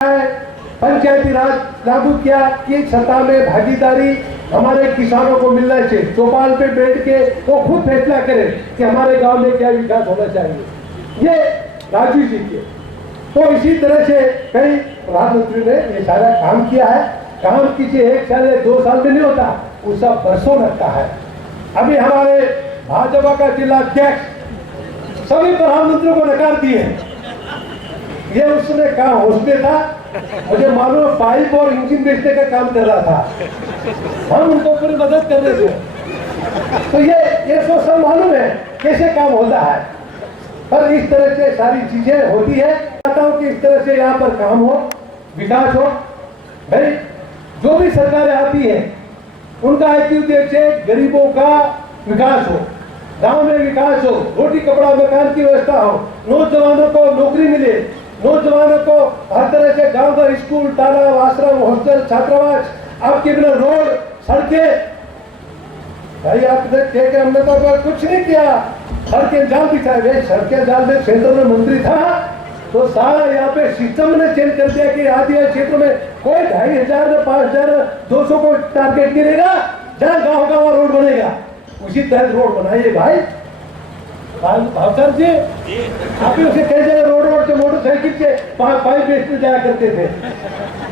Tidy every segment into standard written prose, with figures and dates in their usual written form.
पंचायती राज लागू किया कि सत्ता में भागीदारी हमारे किसानों को मिलना चाहिए। चौपाल पे बैठ के वो खुद फैसला करे कि हमारे गांव में क्या विकास होना चाहिए, ये राजू जी के। तो इसी तरह से कई प्रधानमंत्री ने ये सारा काम किया है। काम कीजिए 1 साल या 2 साल में नहीं होता, उसका बरसों लगता है। अभी हमारे भाजपा का जिला अध्यक्ष सभी प्रधानमंत्रियों को नकार दिए। ये उसने कहा होश में था, मुझे मालूम पाइप और इंजन बेचने का काम कर रहा था, हम उनको पूरी मदद कर रहे थे। तो ये तो सब मालूम है कैसे काम होता है, पर इस तरह से सारी चीजें होती है। चाहता हूँ कि इस तरह से यहाँ पर काम हो, विकास हो। भाई जो भी सरकारें आती है उनका एक ही उद्देश्य है, गरीबों का विकास हो, गांव में विकास हो, रोटी कपड़ा मकान की व्यवस्था हो, नौजवानों को नौकरी मिले, नौजवानों को हर तरह से गांव का स्कूल, तालाब, आश्रम, हॉस्टल, छात्रावास, आपके बिना रोड, सड़कें। भाई आपने कह के हमने तो कुछ नहीं किया, सड़कें जाल बिछाए। सड़कें जाल में सेंटर में मंत्री था तो सारा यहाँ पे सिस्टम ने चेंज कर दिया कि आदिवासी क्षेत्र में कोई 2500, 5000, 200 को टारगेट गिरेगा, जहाँ गाँव का वहाँ रोड बनेगा, उसी तहत रोड बनाइए। भाई भावकर जी, आप उसे कई जगह रोड से मोटरसाइकिल के पाइप बेचने जाया करते थे,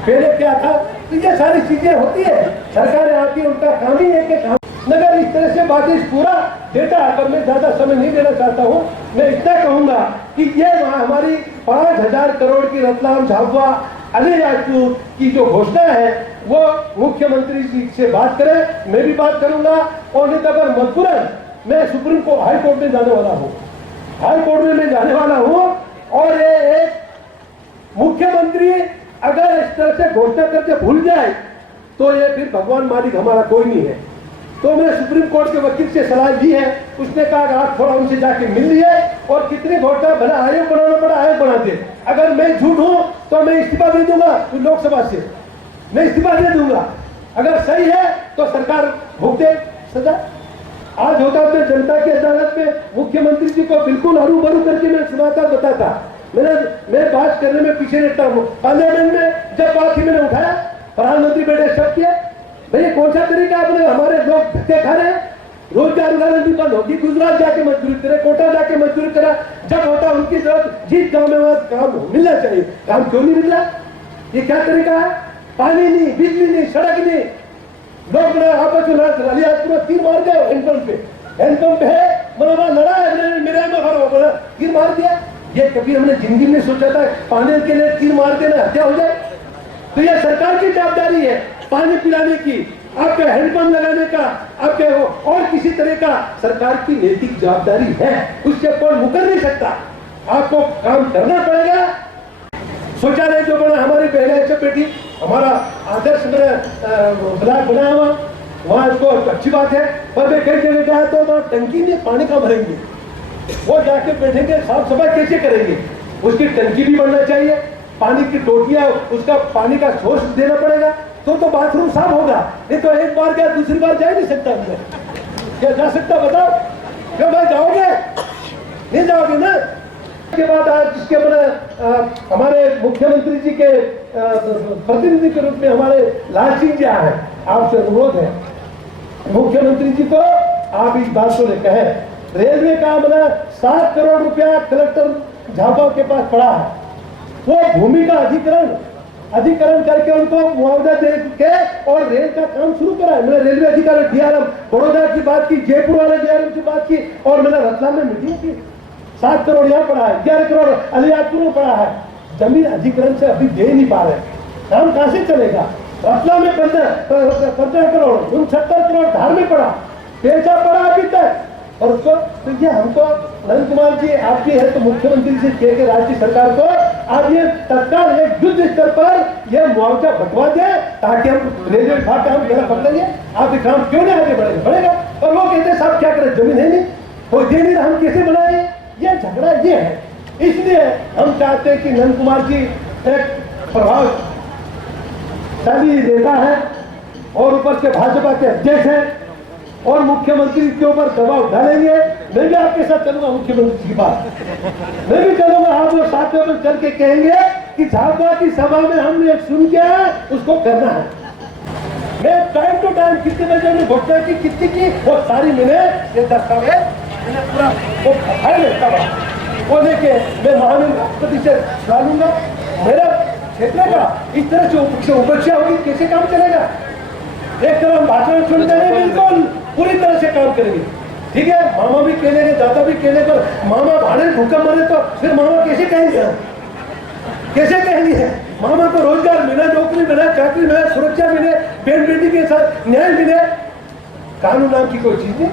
पहले क्या था। तो ये सारी चीजें होती है, सरकारें आती है, उनका काम ही है कि काम। मगर इस तरह से बातें पूरा डेटा पर मैं ज्यादा समय नहीं देना चाहता हूँ। मैं इतना कहूंगा कि ये हमारी 5000 करोड़ की रतलाम, झाबुआ, अलीराजपुर की जो घोषणा है वो मुख्यमंत्री जी से बात करें, मैं भी बात करूंगा। और नहीं तो अगर मजबूरन मैं सुप्रीम कोर्ट, हाई कोर्ट में जाने वाला हूँ, हाई कोर्ट में मैं जाने वाला हूँ। और ये एक मुख्यमंत्री अगर इस तरह से घोषणा करके भूल जाए तो ये फिर भगवान मालिक हमारा कोई नहीं है। तो मैंने सुप्रीम कोर्ट के वकील से सलाह दी है, उसने कहा कि आप थोड़ा उनसे जाके मिल लिए और कितनी घोषणा भला आयोग बनाना पड़ा, आयोग बना दे। अगर मैं झूठ हूं तो मैं इस्तीफा दे दूंगा लोकसभा से, मैं इस्तीफा दे दूंगा। अगर सही है तो सरकार भुगते सजा। आज होता मैं जनता की अदालत में मुख्यमंत्री जी को बिल्कुल हरू भरू करके मैं सुनाता बताता। मैं बात करने में पीछे रहता हूँ। पार्लियामेंट में जब बात थी मैंने उठाया, प्रधानमंत्री बैठे सब किया। भैया कौन सा तरीका आपने, हमारे लोग धक्के खा रहे हैं, रोजगार गारंटी बंद होगी, गुजरात जाके मजदूरी करे, कोटा जाके मजदूरी करा, जब होता उनकी जरूरत जिस गांव में वहां काम मिलना चाहिए, काम क्यों नहीं मिल रहा? ये क्या तरीका है? पानी नहीं, बिजली नहीं, सड़क नहीं, लोग आपस में अलीराजपुर तीर मार गए हैंडपंप है, मतलब लड़ा है, मेरे में तीर मार दिया। ये कभी हमने जिंदगी में सोचा था पानी के लिए तीर मार देना हत्या हो जाए? तो ये सरकार की जवाबदारी है पानी पिलाने की, आपके हैंडपंप लगाने का, आपके और किसी तरह का सरकार की नैतिक जवाबदारी है, उससे कोई मुकर नहीं सकता। आपको काम करना पड़ेगा। शौचालय जो बना, हमारी पहले से बेटी, हमारा आदर्श ब्लॉक बनाया हुआ, वहाँ इसको अच्छी बात है। पर मैं कई जगह गया तो वहाँ टंकी में पानी का भरेंगे, वो जाके बैठेंगे, साफ सफाई कैसे करेंगे? उसकी टंकी भी बनना चाहिए, पानी की टोटियां, उसका पानी का सोर्स देना पड़ेगा, तो बाथरूम साफ होगा। नहीं तो एक बार गया दूसरी बार जा नहीं सकता। क्या जा सकता बताओ? क्यों भाई जाओगे? नहीं जाओगे ना। के बाद आज जिसके अपने हमारे मुख्यमंत्री जी के प्रतिनिधि के रूप में हमारे लाल सिंह जी आए हैं, आपसे अनुरोध है मुख्यमंत्री जी को आप इस बात को कहे, रेलवे का बना 7 करोड़ रुपया कलेक्टर झाबुआ के पास पड़ा है, वो भूमि का अधिकरण करके उनको मुआवजा दे के और रेल का काम शुरू करा है। मैंने रेलवे अधिकारी डीआरएम बड़ौदा की बात की, जयपुर वाले डीआरएम की बात की, और मैंने रतलाम में मीटिंग की। 7 करोड़ यहाँ पड़ा है, 11 करोड़ अलीराजपुर में पड़ा है। जमीन अधिकरण से अभी दे नहीं पा रहे, काम कहां से चलेगा? रतलाम में 15 करोड़, 69 करोड़ धार में पड़ा, पैसा पड़ा अभी तक। और उसको तो ये हमको नंद कुमार जी आपकी है तो मुख्यमंत्री से कह के राज्य सरकार को आप ये तत्काल एक युद्ध स्तर पर यह मुआवजा बंटवा दे, ताकि हम रेलवे विभाग का हम गला पकड़ेंगे। आप ये काम क्यों नहीं आगे बढ़ेगा? और वो कहते हैं साहब क्या करें, जमीन है नहीं, कोई दे नहीं, हम कैसे बनाए? ये झगड़ा ये है। इसलिए हम चाहते हैं कि नंद कुमार जी एक प्रभावशाली नेता है और ऊपर से भाजपा के अध्यक्ष हैं और मुख्यमंत्री के ऊपर दबाव डालेंगे। मैं भी आपके साथ चलूंगा मुख्यमंत्री की बात, मैं भी चलूंगा। आप लोग साथ में चल के कहेंगे कि झाबुआ की सभा में हमने एक सुन किया है, उसको करना है। मैं टाइम टू टाइम कितने बजे हमने घोषणा की, कितनी की, वो सारी मैंने ये दस्तावेज मैंने पूरा वो फाइल है वो लेके मैं महामहिम राष्ट्रपति से डालूंगा। मेरा क्षेत्र का इस तरह से उपेक्षा होगी, कैसे काम चलेगा? एक तरह हम भाषण सुनते हैं, बिल्कुल पूरी तरह से काम करेंगे। ठीक है, मामा भी कहने दादा भी कहने पर मामा भाड़े भूखा मरे तो फिर मामा कैसे कहेंगे? कैसे कहेंगे? मामा को रोजगार मिला, नौकरी मिला, चाकरी मिला, सुरक्षा मिले, बहन बेटी के साथ न्याय मिले। कानून नाम की कोई चीज नहीं।